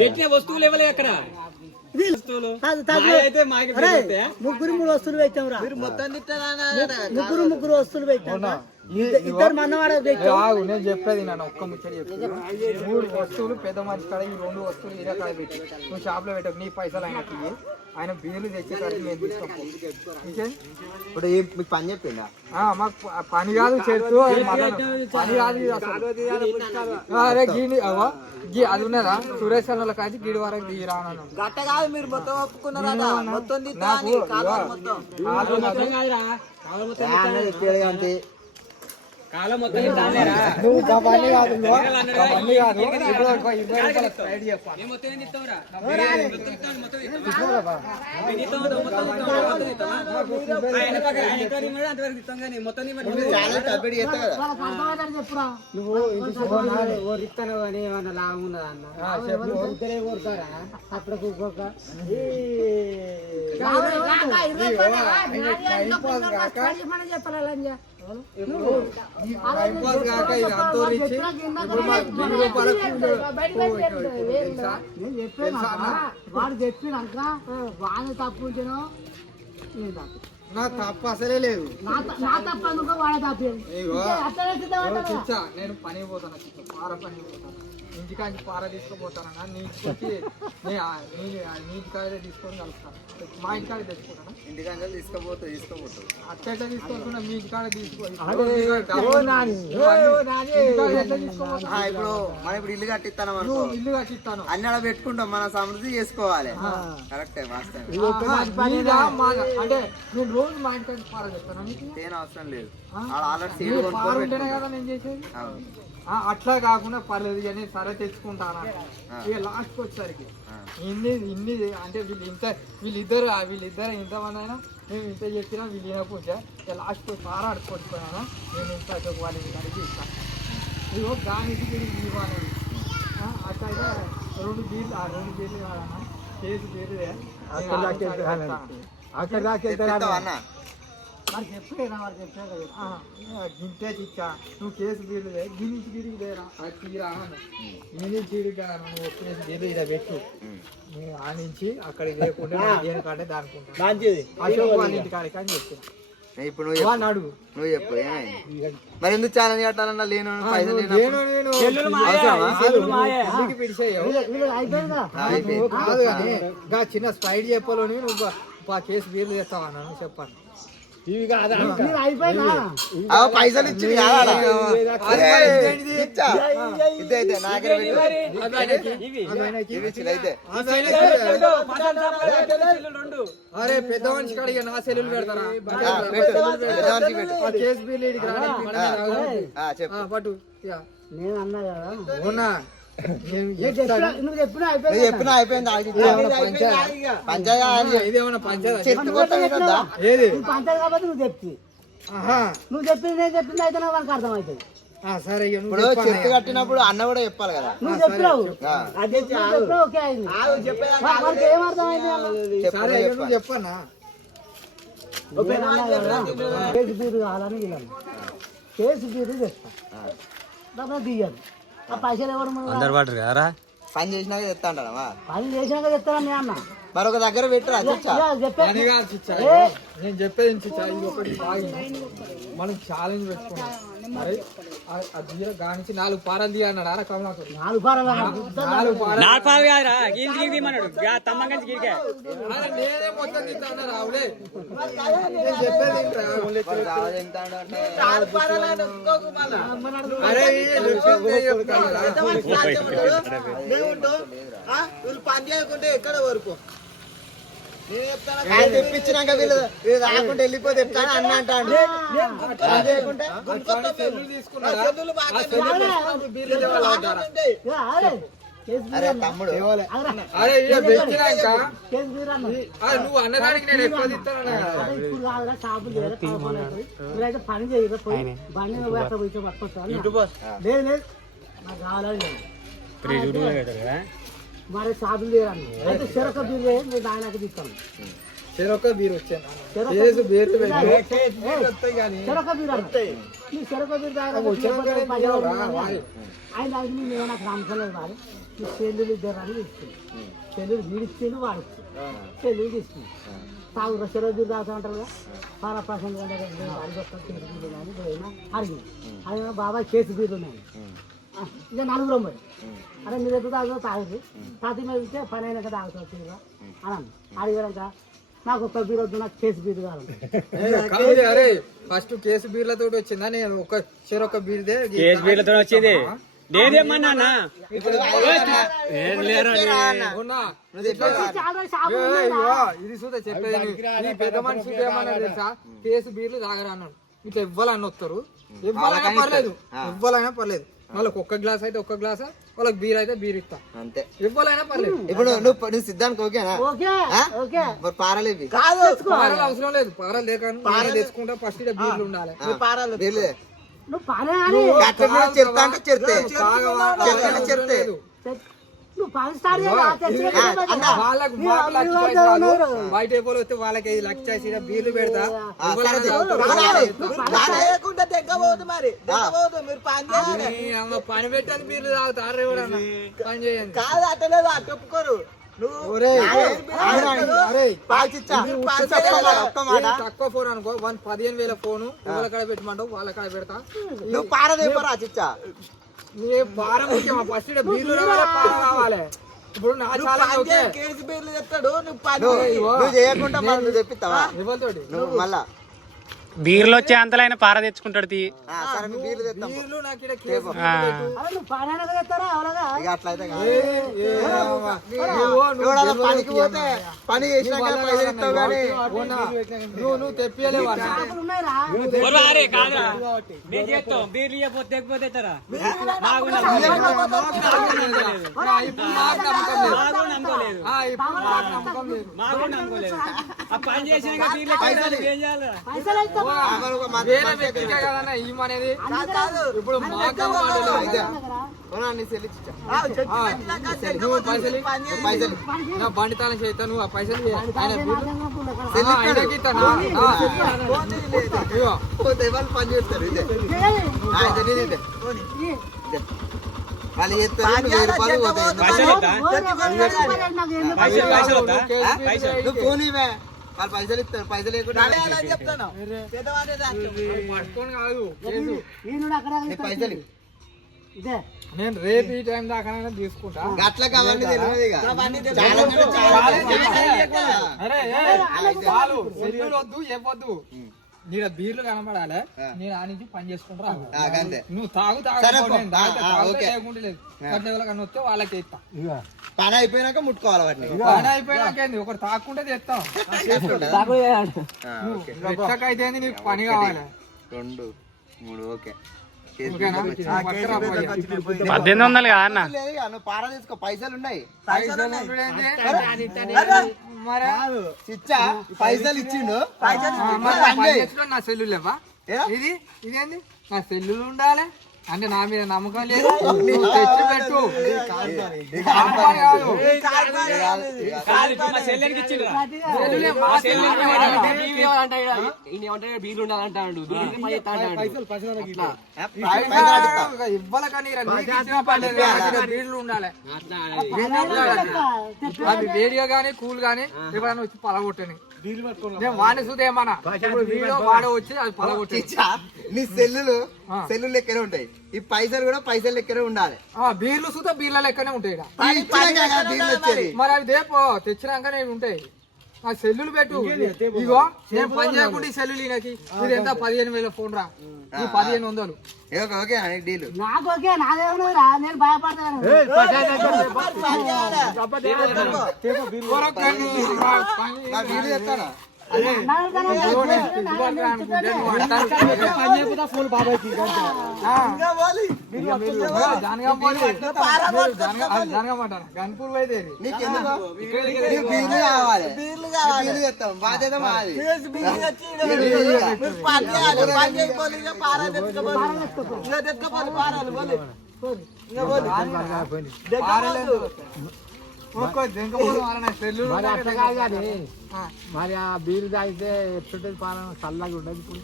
పెట్టిన వస్తువులు ఇవ్వలే అక్కడ ముగ్గురు 3 వస్తువులు పెట్టాం రా. ముగ్గురు వస్తువులు పెట్టాం. ఇద్దరు మన్నవాడ నేను చెప్పేది నన్ను ఒక్క ముచ్చట చెప్పి 3 వస్తువులు పెద్ద మనిషి కాడ ఈ 2 వస్తువులు ఇదే కాడ పెట్టి నువ్వు షాప్ లో పెట్టకు నీ పైసలు ఆయనకి ఆయన బీర్లు తెచ్చేసరికి మేము తీసుకో. ఇప్పుడు మీకు పని చెప్పిందా? మాకు పని కాదు చెట్టు పని కాదు. అరే గీని గీ అది ఉన్నదా సురేష్ అన్న కాచి గీడి వరకు దిగిరా గట్ట కాదు. మీరు మొత్తం ఒప్పుకున్నారా? మొత్తం అంతే కాలం మొత్తం ఇస్తాను అని ఏమన్నా లాభం ఉన్నదా అన్న? ఇద్దరే కోరుతారా అప్పుడు చెప్పాలి. వాడు చెప్పినాక వాడిని తప్పు ఉంచాను. నా తప్పు అసలే లేదు. నా తప్పు అనుకో వాడ తప్పు. నేను పని పోతాను పార పని పోతాను ఇంటికాంచి పార తీసుకుపోతానన్నా నీటికి నీటికాయలే తీసుకొని కలుస్తాను. మా ఇంటికాడ తెచ్చుకుంటాను. ఇంటికాడ తీసుకోపోతావు అట్లా తీసుకోకుండా మీ ఇంటికాడ తీసుకోవాలి. ఇప్పుడు ఇల్లు కట్టిస్తాను అనుకో. ఇల్లు కట్టిస్తాను అన్ని అలా పెట్టుకుంటాం. మన సమృద్ధి చేసుకోవాలి. కరెక్టే వాస్తవం. అంటే నేను రోజు మా ఇంటికాడ పార చెప్తాను. ఏం అవసరం లేదు. కదా నేను చేసేది. అట్లా కాకుండా పర్లేదు అని సరే తెచ్చుకుంటానా. ఇక లాస్ట్ వచ్చేసరికి ఇన్ని అంటే వీళ్ళిద్దరు ఇంతమంది అయినా మేము ఇంత చెప్పినా వీళ్ళు వినకుంటే ఇక లాస్ట్ సారా అడుకొచ్చిపోయినా నేను ఇంత వాళ్ళకి కలిగి ఇస్తాను. ఇదిగో దానికి ఇవ్వాలి. అట్లా అయితే 2 బీర్లు కాదన్నా కేసు బీర్లు అక్కడ దాకా గింటే చిచ్చా నువ్వు కేసు బీర్లు గిన్ని తిరిగి లేరా తీరా నేనే తీరిగా నువ్వు కేసు బీర్లు ఇలా పెట్టు నువ్వు ఆనించి అక్కడికి లేకుండా దేనికంటే దానుకుంటా అశోక్ వాళ్ళ ఇంటి కాడికి అని చెప్తున్నా. ఇప్పుడు నువ్వు చెప్పు మరి ఎందుకు ఛాలెంజ్ కట్టాలన్నా లేను కాదు కానీ చిన్న స్ప్రైట్ చెప్పలోని నువ్వు కేసు బీర్లు చేస్తావన్నా చెప్పాను. పైసలు ఇచ్చి అరే పెద్ద మనిషి కాడిగా నా సెల్లులు పెడతారా? కేసు బీర్లు పట్టు నేను అన్నా కదా. అవునా చెప్పినా అయిపోయింది. పంచాయతీ కాబట్టి నువ్వు చెప్తి. నువ్వు చెప్పింది నేను చెప్పింది అయితే నాకు అర్థం అవుతుంది. సరే ఇప్పుడు చెట్టు కట్టినప్పుడు అన్న కూడా చెప్పాలి కదా. నువ్వు చెప్పినావు ఓకే అయింది. ఏమర్థం అయింది చెప్పన్నా. కేసు బీరు కావాలని కేసు బీరు తెస్తా దిగాను. ఆ పైసలు ఎవరు పని చేసినాక చెప్తా అంటారా? పని చేసినాక చెప్తారా నేను అన్న. మరొక దగ్గర పెట్టరా? నేను చెప్పేది ఒకటి మనం ఛాలెంజ్ పెట్టుకున్నాం. మరి గానించి 4 పారాలు తీయ అన్నాడు. కమలాకర్ 4 పారాలు నేనే మొత్తం తీస్తాను రావులే. పని చేయకుంటే ఎక్కడ వరకు తెప్పించినాక వీళ్ళు రాకుంటే వెళ్ళిపోతే ఎట్లా అన్న అంటాడు. తమ్ముడు నువ్వు అన్నదానికి నేను ఎక్కువ తీస్తాను. ఇప్పుడైతే పని చేయకపోయి బండి పట్టుకొస్తాను. లేదు నాకు కావాలని మరి షాపులు తీరాను. అయితే చెరొక బీరు నేను ఆయనకు తీస్తాను. చెరొక బీరు వచ్చాను. చెరొక బీరు నీ చెరకు బీరు తాగరా ఆయన తాగి నేను నాకు నమ్మకలేదు వాడు నీ చెల్లెలు ఇద్దరు అని తీసుకుంది చెల్లెలు వీడిచ్చిండు వాడిచ్చు చెల్లెలు తీసుకుంది తాగు చెరకు బీరు తాగుతూ ఉంటారు కదా పారప్రసంగ కానీ పోయినా అడిగింది అడిగిన బాబాయ్ కేసు బీర్లు ఉన్నాయి ఇక నలుగురం పోయి అరే మీరు ఎప్పుడు తాగుతా తాగుతుంది తాతి మీద ఇస్తే పని అయినాక తాగుతావు తీరుగా అని అడిగాక నాకు ఒక్క బీరు వద్దు నాకు కేసు బీరు కావాలి అరే ఫస్ట్ కేసు బీర్లతో వచ్చిందా నేను ఒక బీర్దే కేసు బీర్లతో వచ్చింది నేనేమన్నా ఇది చూద్దా చెప్పేది ఈ పెద్ద మనిషి ఏమన్నా తెలుసా కేసు బీర్లు తాగరా అన్నాడు ఇట్లా ఇవ్వాలని వస్తారు ఇవ్వాలైనా పర్లేదు ఇవ్వాలైనా పర్లేదు వాళ్ళకి ఒక్క గ్లాస్ అయితే ఒక్క గ్లాస్ వాళ్ళకి బీర్ అయితే బీర్ ఇస్తా అంతే ఇవ్వాలైనా పర్లేదు ఇప్పుడు నువ్వు సిద్ధానికి ఓకేనా మరి పారలేవి పారాలు అవసరం లేదు పారాలు లేకను పారాలు తెచ్చుకుంటా ఫస్ట్ బీర్లు ఉండాలి నువ్వు పాలే చెప్తా అంటే చెప్తే చెప్తే నువ్వు పని స్టార్ట్ వాళ్ళకి బయట వస్తే వాళ్ళకి లక్ష బీర్లు పెడతా పని పెట్టని బీర్లు తాగుతారు ఎవరన్నా పని చేయండి కాదు అట్టలేదు అట్ట ఒప్పుకోరు తక్కువ ఫోన్ అనుకో 15,000 ఫోను వాళ్ళ కాడ పెట్టమంటావు వాళ్ళ కాడ పెడతా నువ్వు పారదేపరా చిచ్చా పార ముఖ్యమా ఫస్ట్ బీర్లు రావాలి ఇప్పుడు నా చాలా కేసు బీర్లు చెప్తాడు నువ్వు చేయకుండా నువ్వు చెప్పిస్తావా ఎవరితోటి నువ్వు మళ్ళా బీర్లు వచ్చే అంతలైన పార తెచ్చుకుంటాడు బీర్లు తెస్తాం బీర్లు నాకు అట్లయితే పనికి పోతే పని చేసినాక పైసలు ఇస్తావు కానీ నువ్వు తెప్పియలేవు వేరే వ్యక్తికే కదన్నా ఇవ్వమనేది ఇప్పుడు పైసలు నా బండి తాళం చేస్తా నువ్వు ఆ పైసలు పని చేస్తారు ఇదే వాళ్ళు చేస్తారు ఫోన్ ఇవే వాళ్ళు పైసలు ఇస్తారు పైసలు లేకుండా చెప్తాను పైసలు నేను రేపు ఈ టైం దాకా తీసుకుంటా అట్లా కావాలి వద్దు చెప్పొద్దు నీడ బీర్లు కనపడాలి నేను ఆ నుంచి పని చేసుకుంటా నువ్వు తాగు కన్నా వస్తే వాళ్ళకి ఇస్తా పని అయిపోయినాక ముట్టుకోవాలి వాటిని పని అయిపోయినాక ఒకటి తాకుంటే తెస్తాం ఎట్లకైతే నీకు పని కావాలి 2 3 ఓకే 1800 అన్న నువ్వు పార తీసుకో పైసలు ఉన్నాయి చిచ్చా పైసలు ఇచ్చిండు నా సెల్లు లేవా ఇది ఇదేంది నా సెల్లులు ఉండాలి అంటే నా మీద నమ్మకం లేదు తెచ్చి పెట్టు ఇవ్వాలి కానీ బీర్లు ఉండాలి అది వేడిగా గానీ కూల్ గానీ ఎవరైనా వచ్చి పలగొట్టని నేను వాడిని చూద్దా ఏమన్నా ఇప్పుడు వీడియో వాడ వచ్చి అది పలగొట్టి నీ సెల్లులు లెక్కనే ఉంటాయి ఈ పైసలు కూడా పైసలు లెక్కనే ఉండాలి బీర్లు చూద్దా బీర్ల లెక్కనే ఉంటాయి మరి అవి దేపో తెచ్చినాకనే ఉంటాయి ఆ సెల్లులు పెట్టు ఇగో నేను పని చేయకుండా ఈ సెల్లులు ఈయనకి ఇది ఎంత 15,000 ఫోన్ రా 1500 ఓకే డీల్ నాకు ఓకే నాదేమన్నా నేను భయపడతాను గన్పూర్ అయితే బాధ్యత మాది మరి అట్లా కాదు కానీ మరి ఆ బీరు తాగితే ఎప్పుడు పాలన చల్లగా ఉండదు ఇప్పుడు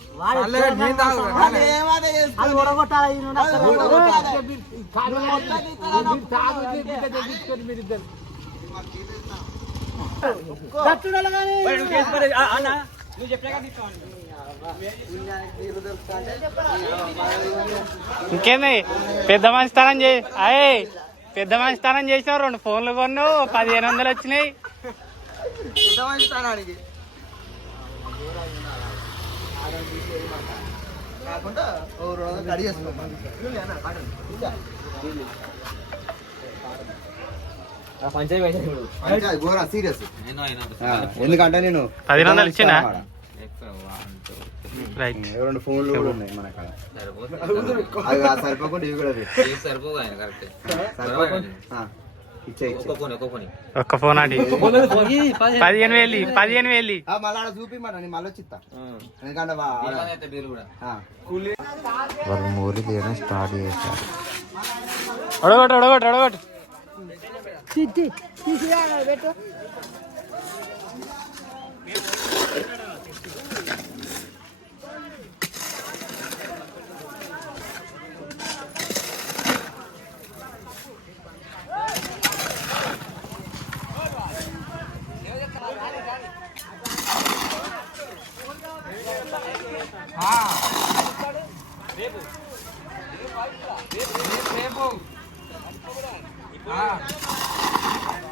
అది ఓడగొట్టాలి మీరు ఇద్దరు ఇంకేంది పెద్ద మనిషి స్థానం చేయి అయ్యే పెద్ద మనిషి స్థానం చేసినావు 2 ఫోన్లు కొన్నావు 1500 వచ్చినాయి కాకుండా ఓ 200 కడి చేసుకో ఘోరా సీరియస్ ఎందుకంటే నేను 1500 ఇచ్చినా రైట్ 2 ఫోన్లు కూడా ఉన్నాయి మన కాడ అవి సరిపోకుండా ఇవి కూడా ఒక్క ఫోన్ అండి 15,000 మళ్ళీ ఆడ చూపిమాట నేను మళ్ళీ వచ్చిస్తా ఎందుకంటే వాళ్ళు మోరీ తీయడం స్టార్ట్ చేస్తారు ఒడగొట్టు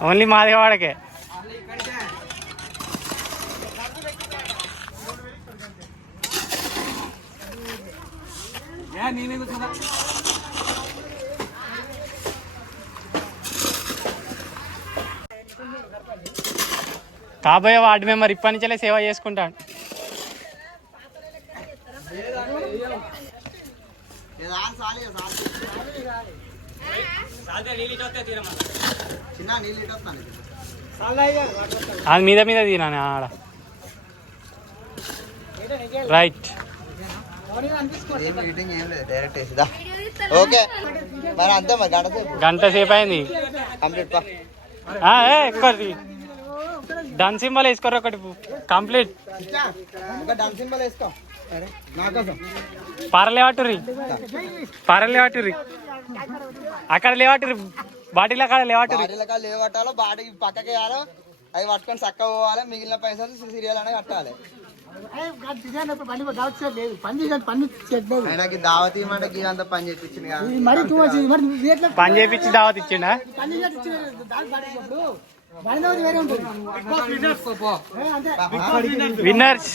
ఓన్లీ మాదేవాడకే కాబోయే వార్డు మెంబర్ ఇప్పటి నుంచే సేవ చేసుకుంటాడు అది మీద తినా ఆడ రైట్ ఓకే మరి అంతే మరి గంట సేపు అయింది కంప్లీట్ ఎక్కువ డన్ సింబల్ వేసుకోరు ఒకటి కంప్లీట్ డన్ సింబల్ వేసుకో పారలేవట్టుర్రి అక్కడ లేవట్టుర్రి బాటిల్ అక్కడ లేవట్టుర్రి లేవట్టాలో బాటికి పక్కకి వేయాలో అవి పట్టుకొని చక్క పోవాలి మిగిలిన పైసలు సీరియల్ అనే కట్టాలి ఆయనకి దావత్ ఇవ్వమంటే అంత పని చేయించింది పని చేపించి దావత్ ఇచ్చిండా విన్నర్స్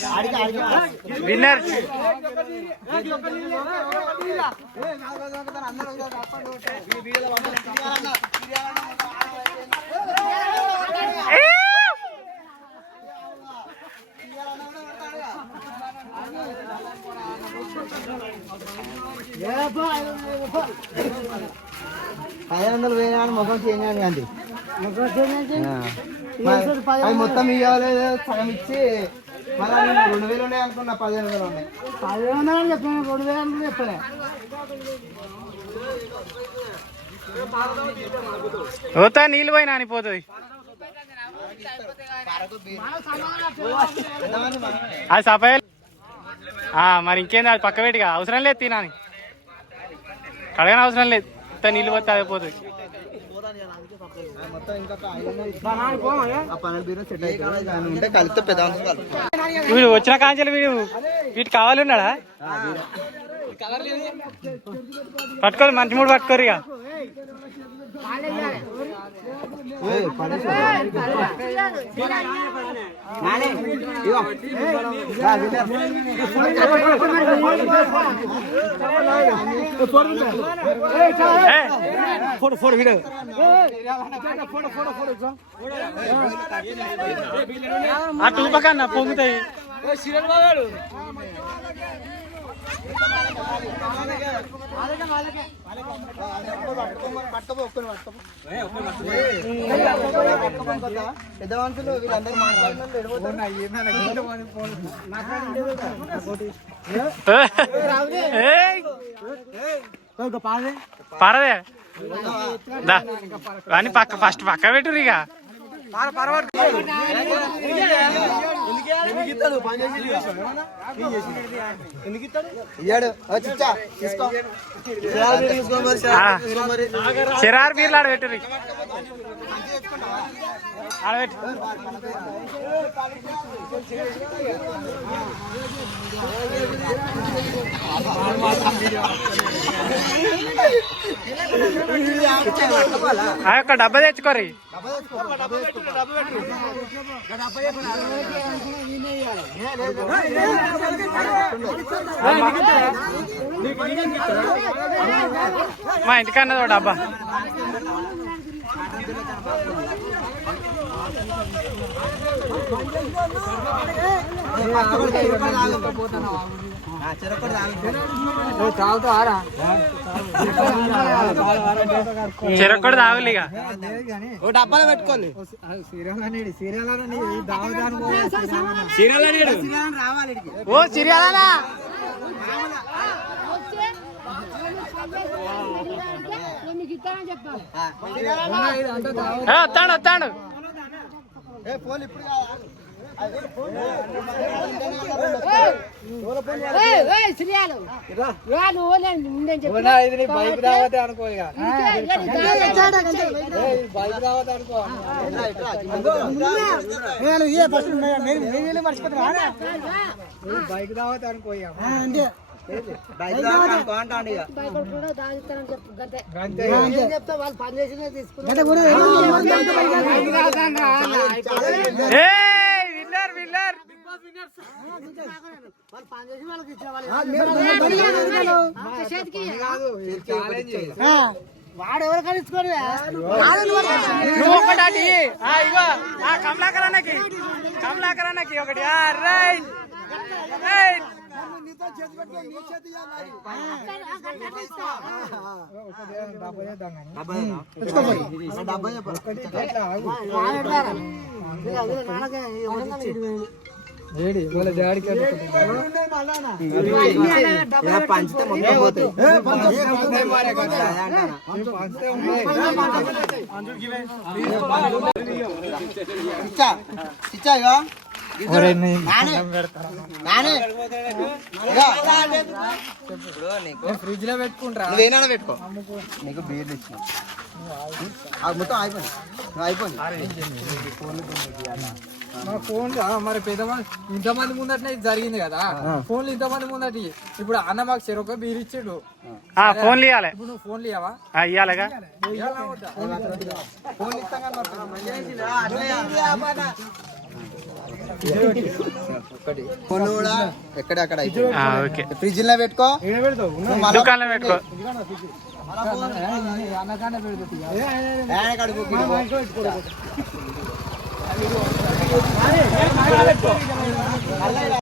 $500 వేయాలని ముఖం చేయాలి అండి అవి మొత్తం ఇవ్వాలి సగం ఇచ్చి మళ్ళీ 2,000 ఉన్నాయి అనుకున్నా 1500 ఉన్నాయి 1500 చెప్పాను 2,000 చెప్పలే పోతా నీళ్ళు పోయినా అనిపోతుంది అది సఫాయి మరి ఇంకేంది అది పక్క పెట్టిగా అవసరం లేదు తినాని కడగని అవసరం లేదు నీళ్ళు పోతే అదే పోతుంది వీడు వచ్చిన కాంచెలు వీటి కావాలి ఉన్నాడా పట్టుకోరు మంచి మూడు పట్టుకోరు ఇక ఆ టూపకన్నా పొంగుతాయి పెద్ద మనుషులు వీళ్ళందరూ పారదే దా అని ఫస్ట్ పక్క పెట్టుర్రు ఇక చిరారు బీర్లు ఆడ పెట్టుర్రు ఆడబెట్టు ఒక డబ్బా తెచ్చుకోరి మా ఇంటికన్నది ఒక డబ్బా చెరొక్కడు తాగులు ఇక డబ్బాలో పెట్టుకోండి ఓ సిరియాలా వస్తాడు వస్తాడు బైక్ రావతే అనుకో ఇక బైక్ రావతే అనుకో బైక్ రావతే అనుకో ఇక వాడు ఎవరు కలుసుకోరు ఒకటి ఇగో కమలాకరానికి ఒకటి రైట్ రైట్ పంచితే ఫ్రిడ్జ్ లో పెట్టుకుంటా నువ్వేనా పెట్టుకో నీకు బీర్లు ఇచ్చిన మొత్తం అయిపోయింది మా ఫోన్ మరి పెద్దమంది ఇంతమంది ముందటనే ఇది జరిగింది కదా ఫోన్లు ఇంతమంది ముందట ఇప్పుడు అన్న మాకు చెరొక బీర్ ఇచ్చిండు ఫోన్లు ఇవ్వాలి ఇప్పుడు నువ్వు ఫోన్లు ఇవ్వవా ఇవ్వాలిగా ఫోన్ ఇస్తాం ఫోన్ కూడా ఎక్కడెక్కడ ఫ్రిడ్జ్ లో పెట్టుకో దుకాణంలో పెట్టుకో అన్నకానే పెడుతుంది కడుపు